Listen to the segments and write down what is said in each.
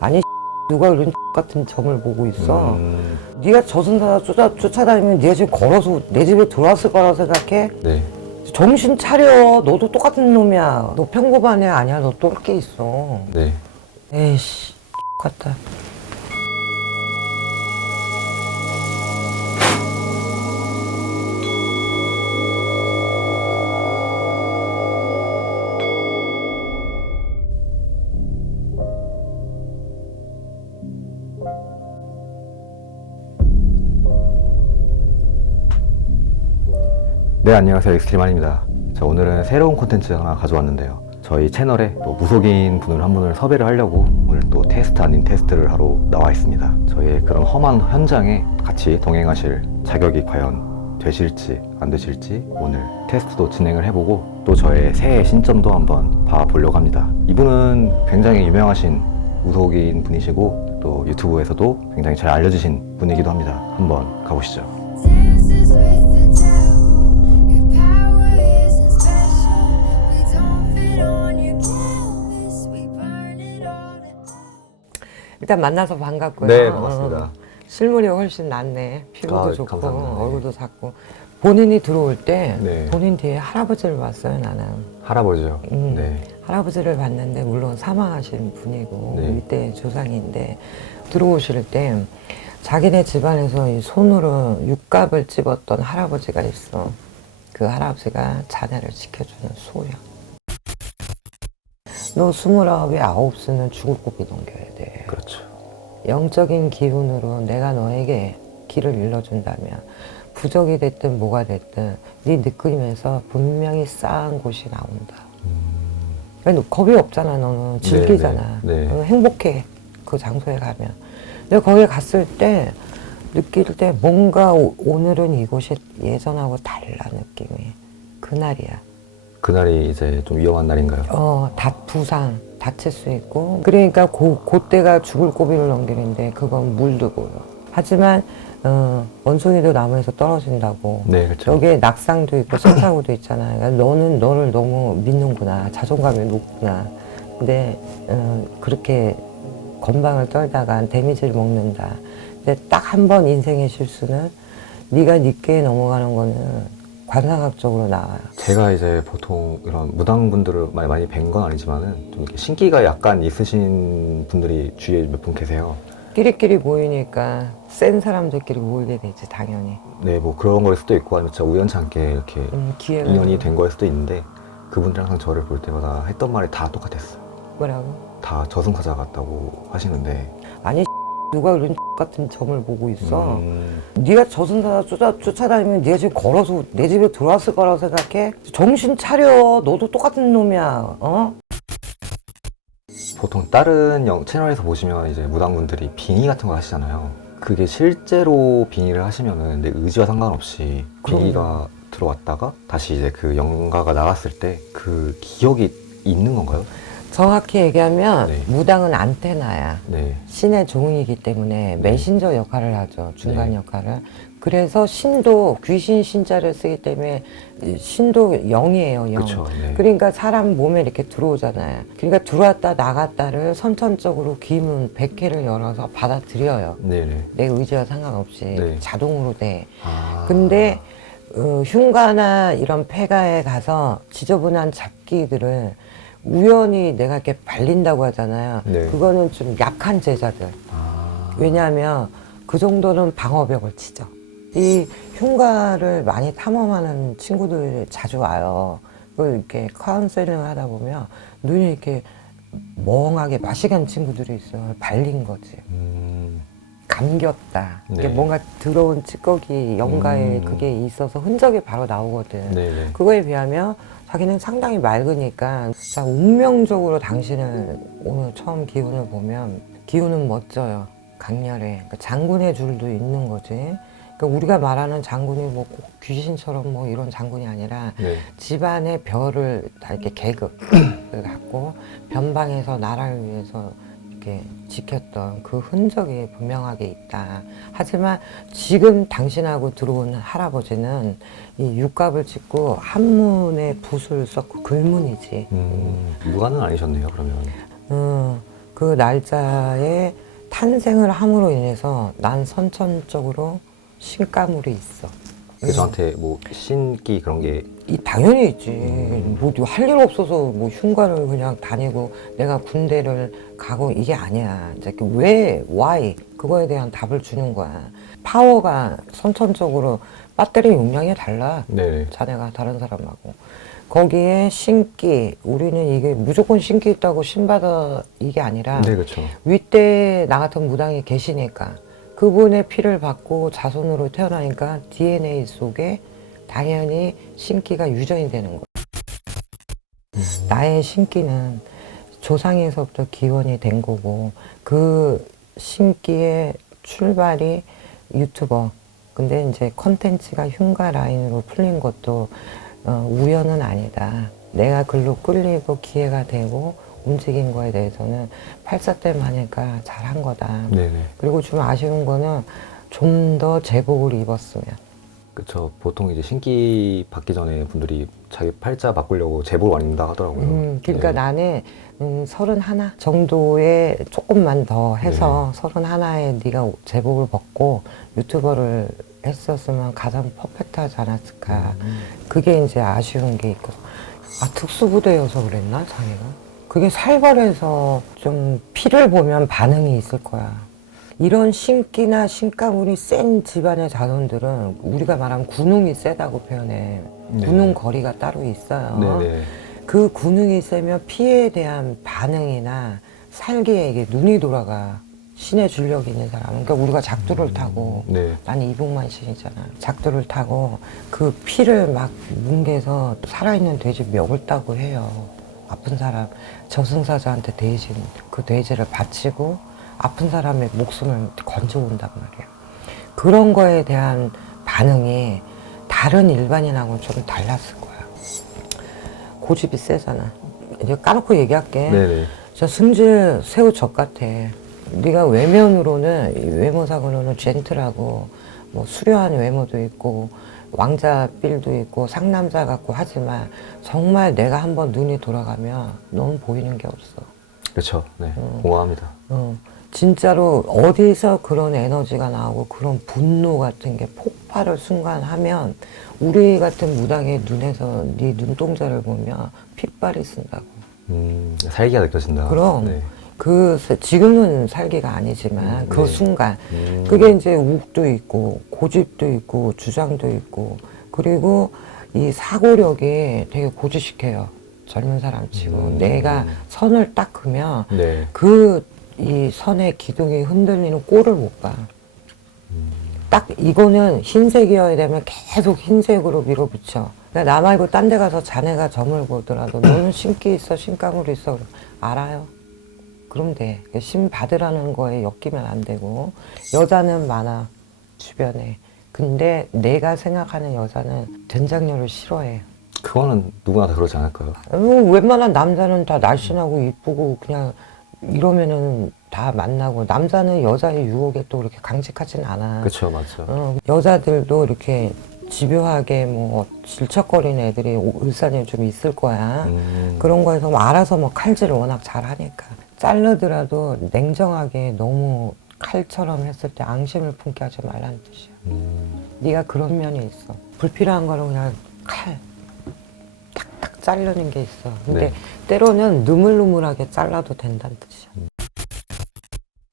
아니 누가 이런 같은 점을 보고 있어. 네가 저승사자 쫓아다니면 네가 지금 걸어서 내 집에 들어왔을 거라고 생각해? 네. 정신 차려. 너도 똑같은 놈이야. 너 평범한 애 아니야. 너 똘끼 있어. 네. 에이씨 같다. 네, 안녕하세요. 익스트림한입니다. 자, 오늘은 새로운 콘텐츠 하나 가져왔는데요. 저희 채널에 또 무속인 분을 한 분을 섭외를 하려고 오늘 또 테스트 아닌 테스트를 하러 나와 있습니다. 저희의 그런 험한 현장에 같이 동행하실 자격이 과연 되실지 안 되실지 오늘 테스트도 진행을 해보고 또 저의 새해 신점도 한번 봐보려고 합니다. 이분은 굉장히 유명하신 무속인 분이시고 또 유튜브에서도 굉장히 잘 알려주신 분이기도 합니다. 한번 가보시죠. Dances with the devil. Your power isn't special. We don't fit on your canvas. We burn it all to 일단 만나서 반갑고요. 네, 반갑습니다. 실물이 훨씬 낫네. 피부도 아, 좋고 감사합니다. 네. 얼굴도 작고. 본인이 들어올 때 네. 본인 뒤에 할아버지를 봤어요. 나는 할아버지요. 네. 할아버지를 봤는데 물론 사망하신 분이고 네. 이때 조상인데 들어오실 때 자기네 집안에서 이 손으로 육갑을 집었던 할아버지가 있어. 그 할아버지가 자네를 지켜주는 소야. 너 29에 9수는 죽을 고비 넘겨야 돼. 그렇죠. 영적인 기운으로 내가 너에게 길을 일러준다면 부적이 됐든 뭐가 됐든 네 느낌에서 분명히 쌓은 곳이 나온다. 너 겁이 없잖아. 너는 즐기잖아. 네, 네. 너는 행복해. 그 장소에 가면. 내가 거기에 갔을 때 느낄 때 뭔가 오늘은 이곳이 예전하고 달라 느낌이. 그날이야. 그날이 이제 좀 위험한 날인가요? 부상, 다칠 수 있고. 그러니까 그때가 죽을 고비를 넘기는데 그건 물드고요. 하지만 원숭이도 나무에서 떨어진다고. 네, 그렇죠. 여기에 낙상도 있고 천사구도 있잖아. 그러니까 너는 너를 너무 믿는구나. 자존감이 높구나. 근데 그렇게 건방을 떨다가 데미지를 먹는다. 근데 딱 한 번 인생의 실수는 네가 늦게 넘어가는 거는 관상학적으로 나와요. 제가 이제 보통 이런 무당분들을 많이 뵌 건 아니지만은 좀 이렇게 신기가 약간 있으신 분들이 주위에 몇 분 계세요. 끼리끼리 모이니까 센 사람들끼리 모이게 되지 당연히. 네, 뭐 그런 거일 수도 있고 아니면 진짜 우연치 않게 이렇게 기회가 인연이 된 거일 수도 있는데 그분들 항상 저를 볼 때마다 했던 말이 다 똑같았어요. 뭐라고? 다 저승사자 같다고 하시는데 아니 누가 이런 같은 점을 보고 있어. 네가 저승사자 쫓아다니면 네가 지금 걸어서 내 집에 들어왔을 거라고 생각해? 정신 차려. 너도 똑같은 놈이야. 어? 보통 다른 채널에서 보시면 이제 무당분들이 빙의 같은 걸 하시잖아요. 그게 실제로 빙의를 하시면은 내 의지와 상관없이 빙의가 들어왔다가 다시 이제 그 영가가 나갔을 때 그 기억이 있는 건가요? 정확히 얘기하면 네. 무당은 안테나야. 네. 신의 종이기 때문에 메신저 역할을 하죠. 중간 네. 역할을. 그래서 신도 귀신 신자를 쓰기 때문에 신도 영이에요. 영. 그쵸, 네. 그러니까 사람 몸에 이렇게 들어오잖아요. 그러니까 들어왔다 나갔다를 선천적으로 귀문 100개를 열어서 받아들여요. 네네. 내 의지와 상관없이 네. 자동으로 돼. 아. 근데 흉가나 이런 폐가에 가서 지저분한 잡기들을 우연히 내가 이렇게 발린다고 하잖아요. 네. 그거는 좀 약한 제자들. 아. 왜냐하면 그 정도는 방어벽을 치죠. 이 흉가를 많이 탐험하는 친구들이 자주 와요. 그 이렇게 카운셀링을 하다 보면 눈이 이렇게 멍하게 마시간 친구들이 있어요. 발린 거지. 감겼다. 이게 네. 뭔가 들어온 찌꺼기, 영가에 그게 있어서 흔적이 바로 나오거든. 네네. 그거에 비하면 자기는 상당히 맑으니까 자, 운명적으로 당신을 오늘 처음 기운을 보면 기운은 멋져요. 강렬해. 그러니까 장군의 줄도 있는 거지. 그러니까 우리가 말하는 장군이 뭐 꼭 귀신처럼 뭐 이런 장군이 아니라 네. 집안의 별을 다 이렇게 계급을 갖고 변방에서 나라를 위해서 이렇게 지켰던 그 흔적이 분명하게 있다. 하지만 지금 당신하고 들어온 할아버지는 이 육갑을 찍고 한문에 붓을 썼고 글문이지. 무관은 아니셨네요, 그러면. 그 날짜에 탄생을 함으로 인해서 난 선천적으로 신가물이 있어. 그 저한테 뭐 신기 그런 게 당연히 있지. 뭐 할 일 없어서 뭐 흉가를 그냥 다니고 내가 군대를 가고 이게 아니야. 이제 왜, why 그거에 대한 답을 주는 거야. 파워가 선천적으로 배터리 용량이 달라. 네. 자네가 다른 사람하고. 거기에 신기, 우리는 이게 무조건 신기 있다고 신받아 이게 아니라 네, 그렇죠. 윗대에 나 같은 무당이 계시니까 그분의 피를 받고 자손으로 태어나니까 DNA 속에 당연히 신기가 유전이 되는 거야. 나의 신기는 조상에서부터 기원이 된 거고 그 신기의 출발이 유튜버. 근데 이제 컨텐츠가 흉가 라인으로 풀린 것도 우연은 아니다. 내가 글로 끌리고 기회가 되고 움직인 거에 대해서는 8사 때문에 하니까 잘한 거다. 네네. 그리고 좀 아쉬운 거는 좀 더 제복을 입었으면. 그쵸. 보통 이제 신기 받기 전에 분들이 자기 팔자 바꾸려고 제복을 많이 입는다 하더라고요. 그러니까 네. 나는 31 정도에 조금만 더 해서 31에 네가 제복을 벗고 유튜버를 했었으면 가장 퍼펙트하지 않았을까. 그게 이제 아쉬운 게 있고. 특수부대여서 그랬나 자기가? 그게 살벌해서 좀 피를 보면 반응이 있을 거야. 이런 신기나 신가물이 센 집안의 자손들은 우리가 말하면 군웅이 세다고 표현해. 네. 군웅 거리가 따로 있어요. 네네. 그 군웅이 세면 피해에 대한 반응이나 살기에 이게 눈이 돌아가. 신의 줄력이 있는 사람. 그러니까 우리가 작두를 타고, 네. 난 이북만 신이잖아. 작두를 타고 그 피를 막 뭉개서 살아있는 돼지 멱을 따고 해요. 아픈 사람, 저승사자한테 대신 그 돼지를 바치고 아픈 사람의 목숨을 건져온단 말이야. 그런 거에 대한 반응이 다른 일반인하고는 좀 달랐을 거야. 고집이 세잖아. 이제 까놓고 얘기할게. 네네. 저 승질 새우젓 같아. 네가 외면으로는, 외모상으로는 젠틀하고 뭐 수려한 외모도 있고 왕자 빌도 있고 상남자 같고 하지만 정말 내가 한번 눈이 돌아가면 넌 보이는 게 없어. 그렇죠. 네. 공감합니다. 진짜로 어디서 그런 에너지가 나오고 그런 분노 같은 게 폭발을 순간 하면 우리 같은 무당의 눈에서 네 눈동자를 보면 핏발이 쓴다고. 살기가 느껴진다. 그럼 네. 지금은 살기가 아니지만 그 네. 순간 그게 이제 우욱도 있고 고집도 있고 주장도 있고 그리고 이 사고력이 되게 고지식해요. 젊은 사람 치고 내가 선을 딱 그면 네. 이 선의 기둥이 흔들리는 꼴을 못 봐. 딱 이거는 흰색이어야 되면 계속 흰색으로 밀어붙여. 그러니까 나 말고 딴 데 가서 자네가 점을 보더라도 너는 신기 있어, 신가물이 있어. 알아요. 그럼 돼. 신 받으라는 거에 엮이면 안 되고. 여자는 많아, 주변에. 근데 내가 생각하는 여자는 된장녀를 싫어해. 그거는 누구나 다 그러지 않을까요? 웬만한 남자는 다 날씬하고 이쁘고 그냥 이러면은 다 만나고 남자는 여자의 유혹에 또 그렇게 강직하진 않아. 그렇죠, 맞죠. 여자들도 이렇게 집요하게 뭐 질척거리는 애들이 울산에 좀 있을 거야. 그런 거에서 뭐 알아서 뭐 칼질을 워낙 잘하니까. 자르더라도 냉정하게 너무 칼처럼 했을 때 앙심을 품게 하지 말라는 뜻이야. 네가 그런 면이 있어. 불필요한 거는 그냥 칼 탁탁 자르는 게 있어. 근데 네. 때로는 느물느물하게 잘라도 된다는 뜻이야.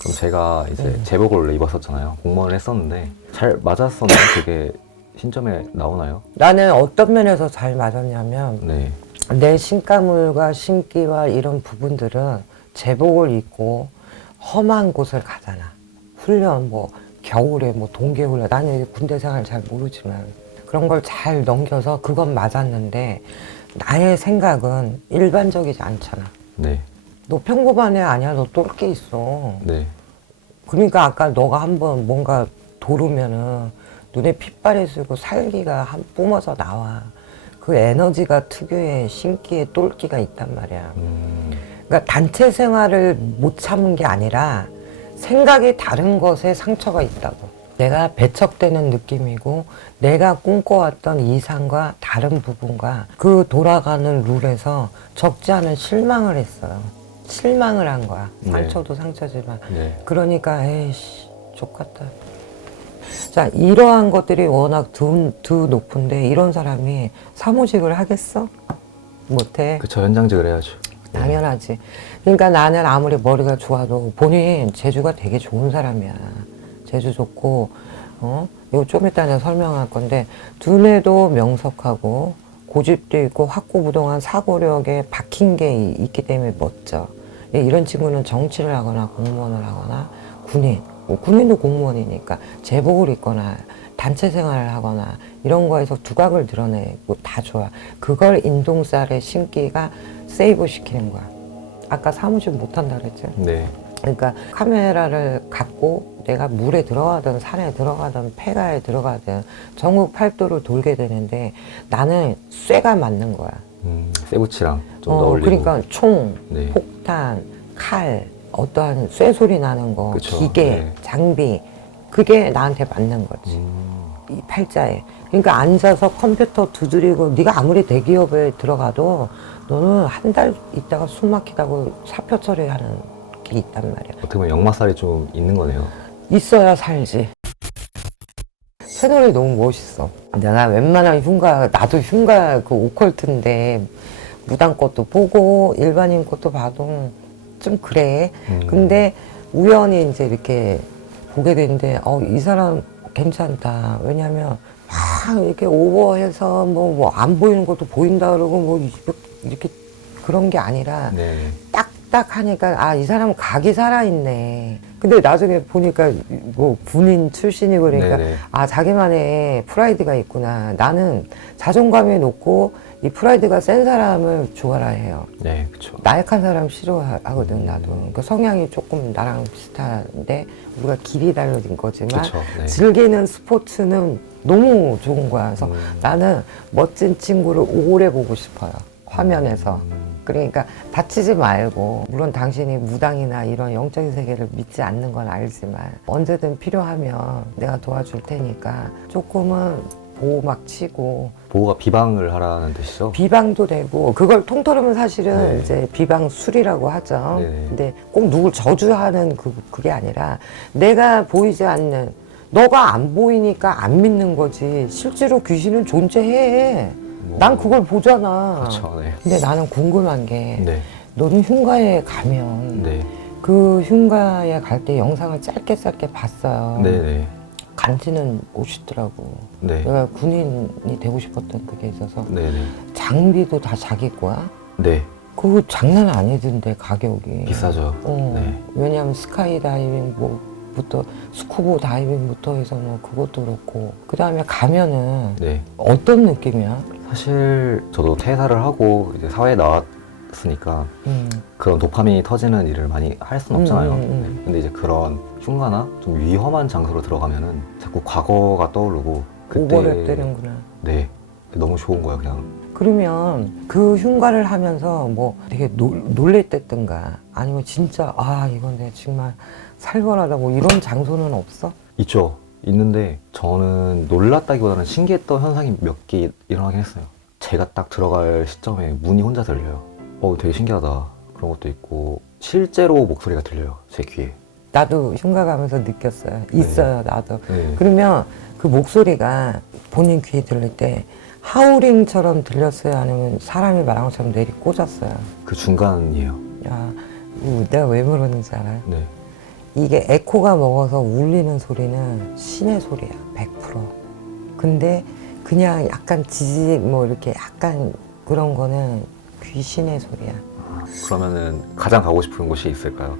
그럼 제가 이제 제복을 원래 입었었잖아요. 공무원을 했었는데 잘 맞았었나요? 그게 신점에 나오나요? 나는 어떤 면에서 잘 맞았냐면 네. 내 신가물과 신기와 이런 부분들은 제복을 입고 험한 곳을 가잖아. 훈련 뭐 겨울에 뭐 동계훈련 나는 군대 생활 잘 모르지만 그런 걸 잘 넘겨서 그건 맞았는데 나의 생각은 일반적이지 않잖아. 네. 너 평범한 애 아니야. 너 똘 게 있어. 네. 그러니까 아까 너가 한번 뭔가 도르면은 눈에 핏발이 쓰고 살기가 뿜어져 나와. 그 에너지가 특유의 신기의 똘끼가 있단 말이야. 그러니까 단체 생활을 못 참은 게 아니라 생각이 다른 것에 상처가 있다고. 내가 배척되는 느낌이고 내가 꿈꿔왔던 이상과 다른 부분과 그 돌아가는 룰에서 적지 않은 실망을 했어요. 실망을 한 거야. 네. 상처도 상처지만. 네. 그러니까 에이씨 족같다. 자, 이러한 것들이 워낙 두 높은데 이런 사람이 사무직을 하겠어? 못해. 그쵸, 현장직을 해야죠. 네. 당연하지. 그러니까 나는 아무리 머리가 좋아도 본인 재주가 되게 좋은 사람이야. 재주 좋고, 이거 좀 이따 내가 설명할 건데, 두뇌도 명석하고, 고집도 있고, 확고부동한 사고력에 박힌 게 있기 때문에 멋져. 이런 친구는 정치를 하거나 공무원을 하거나, 군인도 공무원이니까, 제복을 입거나, 단체 생활을 하거나, 이런 거에서 두각을 드러내고 다 좋아. 그걸 인동살에 신기가 세이브 시키는 거야. 아까 사무직 못한다 그랬지? 네. 그러니까 카메라를 갖고 내가 물에 들어가든 산에 들어가든 폐가에 들어가든 전국 팔도를 돌게 되는데 나는 쇠가 맞는 거야. 세부치랑 좀 더 어울리고. 그러니까 총, 네. 폭탄, 칼, 어떠한 쇠 소리 나는 거, 그쵸. 기계, 네. 장비 그게 나한테 맞는 거지. 이 팔자에. 그러니까 앉아서 컴퓨터 두드리고 네가 아무리 대기업에 들어가도 너는 한 달 있다가 숨 막히다고 사표 처리하는 게 있단 말이야. 어떻게 보면 역마살이 좀 있는 거네요. 있어야 살지. 채널이 너무 멋있어. 내가 웬만한 흉가, 나도 흉가 그 오컬트인데 무당 것도 보고 일반인 것도 봐도 좀 그래. 근데 우연히 이제 이렇게 보게 되는데 이 사람 괜찮다. 왜냐면 막 이렇게 오버해서 뭐 안 보이는 것도 보인다 그러고 뭐 이렇게 그런 게 아니라 네. 딱 하니까 이 사람은 각이 살아있네. 근데 나중에 보니까 뭐 군인 출신이고 그러니까 네네. 자기만의 프라이드가 있구나. 나는 자존감이 높고 이 프라이드가 센 사람을 좋아라 해요. 네, 그쵸. 나약한 사람 싫어하거든 나도. 그러니까 성향이 조금 나랑 비슷한데 우리가 길이 다른 거지만 그쵸, 네. 즐기는 스포츠는 너무 좋은 거야. 그래서 나는 멋진 친구를 오래 보고 싶어요. 화면에서. 그러니까 다치지 말고 물론 당신이 무당이나 이런 영적인 세계를 믿지 않는 건 알지만 언제든 필요하면 내가 도와줄 테니까 조금은 보호 막 치고 보호가 비방을 하라는 뜻이죠? 비방도 되고 그걸 통틀으면 사실은 네. 이제 비방술이라고 하죠. 네네. 근데 꼭 누굴 저주하는 그게 아니라 내가 보이지 않는 너가 안 보이니까 안 믿는 거지 실제로 귀신은 존재해. 난 그걸 보잖아. 그렇죠. 네. 근데 나는 궁금한 게 네. 너는 흉가에 가면 네. 그 흉가에 갈 때 영상을 짧게 봤어요. 네네. 간지는 멋있더라고. 네. 내가 군인이 되고 싶었던 그게 있어서 네네. 장비도 다 자기 거야? 네. 그거 장난 아니던데 가격이. 비싸죠. 네. 왜냐하면 스카이 다이빙 부터 스쿠버 다이빙부터 해서 뭐 그것도 그렇고 그 다음에 가면은 네. 어떤 느낌이야? 사실 저도 퇴사를 하고 이제 사회에 나왔으니까 그런 도파민이 터지는 일을 많이 할 수는 없잖아요. 네. 근데 이제 그런 흉가나 좀 위험한 장소로 들어가면은 자꾸 과거가 떠오르고 오버랩 되는구나. 네. 너무 좋은 거예요, 그냥. 그러면 그 흉가를 하면서 뭐 되게 놀랬댔던가 아니면 진짜 이건 내가 정말 살벌하다 뭐 이런 장소는 없어? 있죠. 있는데 저는 놀랐다기보다는 신기했던 현상이 몇 개 일어나긴 했어요. 제가 딱 들어갈 시점에 문이 혼자 들려요. 되게 신기하다. 그런 것도 있고 실제로 목소리가 들려요. 제 귀에. 나도 흉가 가면서 느꼈어요. 있어요, 나도. 네. 그러면 그 목소리가 본인 귀에 들릴 때 하우링처럼 들렸어요? 아니면 사람이 말한 것처럼 내리 꽂았어요? 그 중간이에요. 야, 내가 왜 물었는지 알아요? 네. 이게 에코가 먹어서 울리는 소리는 신의 소리야, 100%. 근데 그냥 약간 뭐 이렇게 약간 그런 거는 귀신의 소리야. 그러면은 가장 가고 싶은 곳이 있을까요?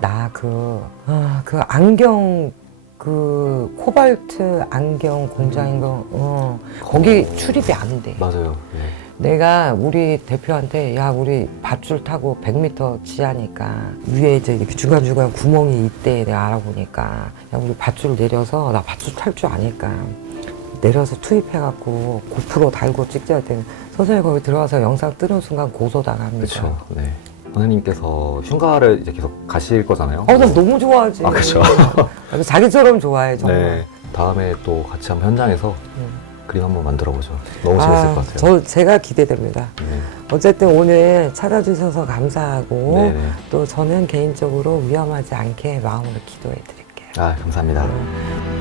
나 그 안경, 그 코발트 안경 공장인 거, 거기 출입이 안 돼. 맞아요. 네. 내가 우리 대표한테 우리 밧줄 타고 100m 지하니까 위에 이제 이렇게 중간중간 구멍이 있대. 내가 알아보니까 우리 밧줄 내려서 나 밧줄 탈 줄 아니까 내려서 투입해갖고 고프로 달고 찍자 했더니 선생님 거기 들어가서 영상 뜨는 순간 고소 당합니다. 그렇죠. 네. 선생님께서 흉가를 이제 계속 가실 거잖아요. 나 너무 좋아하지. 그렇죠. 나도 자기처럼 좋아해 정말. 네. 다음에 또 같이 한번 현장에서 그림 한번 만들어 보죠. 너무 재밌을 것 같아요. 제가 기대됩니다. 네. 어쨌든 오늘 찾아주셔서 감사하고 네네. 또 저는 개인적으로 위험하지 않게 마음으로 기도해 드릴게요. 아, 감사합니다.